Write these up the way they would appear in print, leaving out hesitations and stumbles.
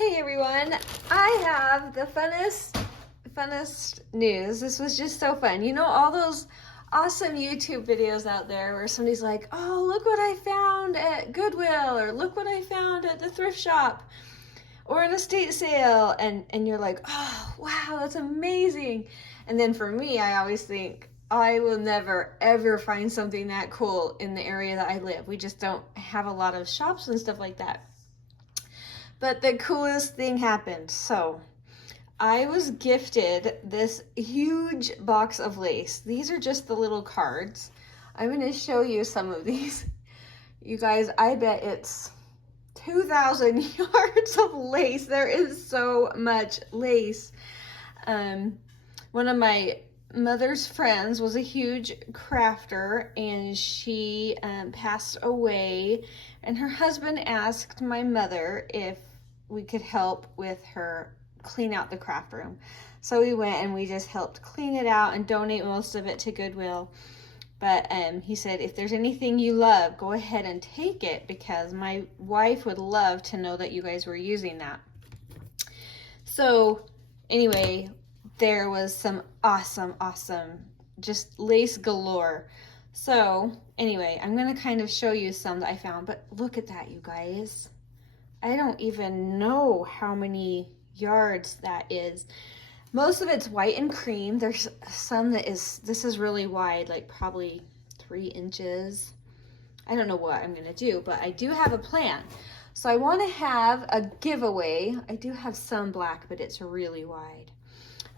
Hey everyone, I have the funnest news. This was just so fun. You know all those awesome YouTube videos out there where somebody's like, oh, look what I found at Goodwill, or look what I found at the thrift shop or an estate sale, and you're like, oh wow, that's amazing. And then for me, I always think I will never ever find something that cool in the area that I live. We just don't have a lot of shops and stuff like that. But the coolest thing happened. So I was gifted this huge box of lace. These are just the little cards. I'm going to show you some of these. You guys, I bet it's 2,000 yards of lace. There is so much lace. One of my mother's friends was a huge crafter, and she passed away, and her husband asked my mother if we could help with her clean out the craft room. So we went and we just helped clean it out and donate most of it to Goodwill. But he said, if there's anything you love, go ahead and take it, because my wife would love to know that you guys were using that. So anyway, there was some awesome, just lace galore. So anyway, I'm gonna kind of show you some that I found, but look at that, you guys. I don't even know how many yards that is. Most of it's white and cream. There's some that this is really wide, like probably 3 inches. I don't know what I'm gonna do, but I do have a plan. So I wanna have a giveaway. I do have some black, but it's really wide.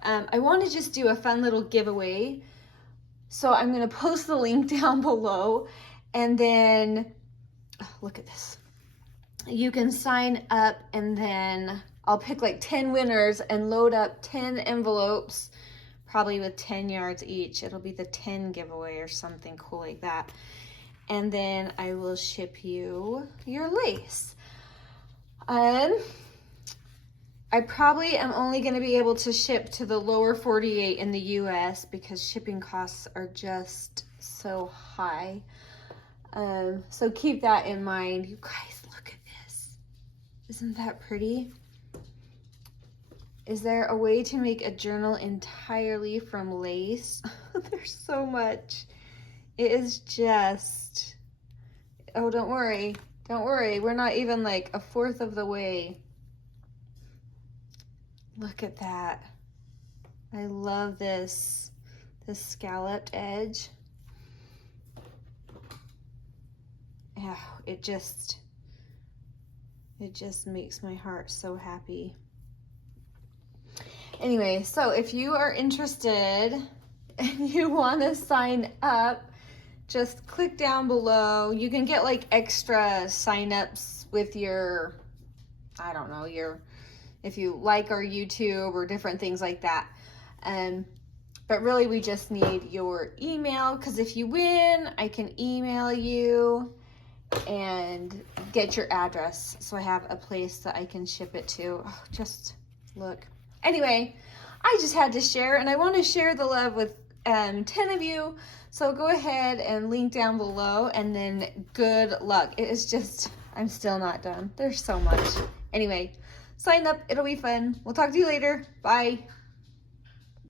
I want to just do a fun little giveaway. So I'm going to post the link down below, and then, oh, look at this. You can sign up, and then I'll pick like 10 winners and load up 10 envelopes, probably with 10 yards each. It'll be the 10 giveaway or something cool like that. And then I will ship you your lace. I probably am only going to be able to ship to the lower 48 in the US because shipping costs are just so high. So keep that in mind. You guys, look at this. Isn't that pretty? Is there a way to make a journal entirely from lace? There's so much. It is just, oh, don't worry. Don't worry. We're not even like a fourth of the way. Look at that. I love this scalloped edge. Yeah, it just makes my heart so happy. Anyway, so if you are interested and you want to sign up, just click down below. You can get like extra sign-ups with your, I don't know, if you like our YouTube or different things like that. But really we just need your email, because if you win, I can email you and get your address, so I have a place that I can ship it to. Oh, just look. Anyway, I just had to share, and I want to share the love with 10 of you. So go ahead and link down below, and then good luck. It is just, I'm still not done. There's so much. Anyway, sign up. It'll be fun. We'll talk to you later. Bye.